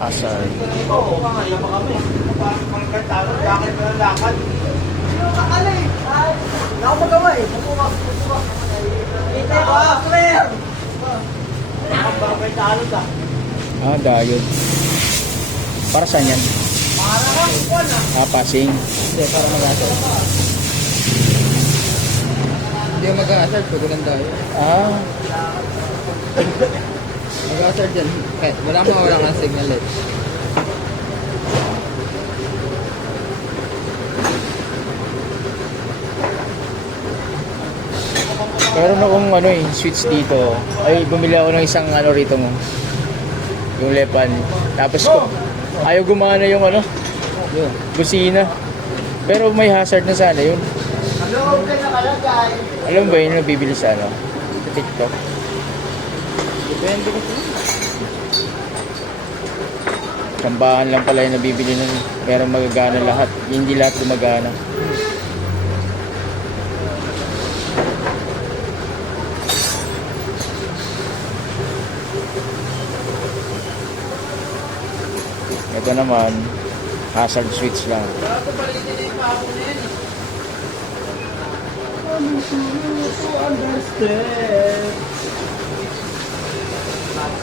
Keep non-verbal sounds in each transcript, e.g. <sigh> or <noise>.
Hazard. Oo, ilan pa kami. Parang parang kantalo, lakad pa ng lakad. Kakala eh. Wala akong magawa eh. Nakuha, nakuha. Ito ba? Clear! Parang bagay talo ka. Ah, diode. Para saan yan? Para kang kuwan ah. Ah, passing. Hindi, para mag-asal. Hindi mag-asal pag walang tayo. Ah, <laughs> Mag-asal dyan. Kahit wala mo wala kang signal eh. meron akong ano eh, switch dito. Ay, bumili ako ng isang ano rito mo. Yung lepan. Tapos ko, ayaw gumana yung ano, Yun. busina. Pero may hazard na sana yun. Alam ba yun nabibili sa ano? Sa TikTok? Depende kasi. Sambahan lang pala yung nabibili nun. Pero magagana lahat. Hindi lahat gumagana. Ito naman, hazard switch lang. understand. That's who I am. Rex! Ano, labat ka na? Wala na? Labat ka na? Eh, masama daw,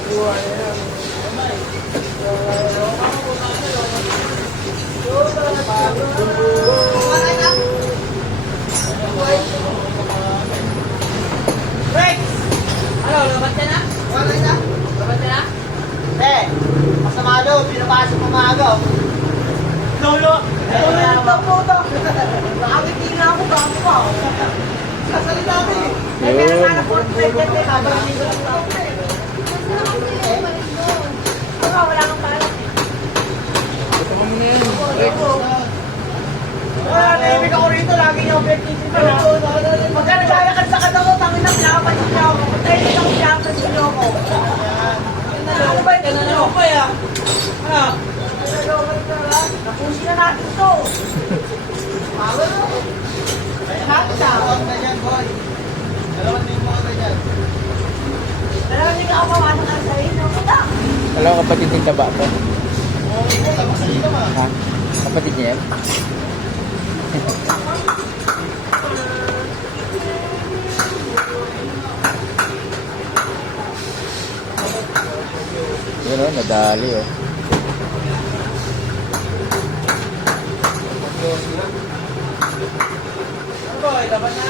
pinapasok mo maaga. oh. Lolo! Lolo yung puto! Nakangiti na ako, bago pa. Sasalita ko eh. Eh, meron na na 45 yan eh, habang hindi ko lang ako eh. Baka wala kang pala. Ito mo muna yan. Rex. Wala, naibig ako rito, lagi niya objective pa na. Pagka naglalakad sa katawa, tangin na pinapapansin niya ako. Tayo na ako pinapapansin niyo ako. Ano ba ito? Ano ba yan? Ano? Napusin na natin ito. Nakita. Dalawan na ganyan. Dalawan yung ako ano ka sa inyo. Alam mo kapatid ng taba to? Oo, tapos sa dito ma. Ha? Kapatid niya yan? Yun o, nadali oh. Ano boy, dapat na?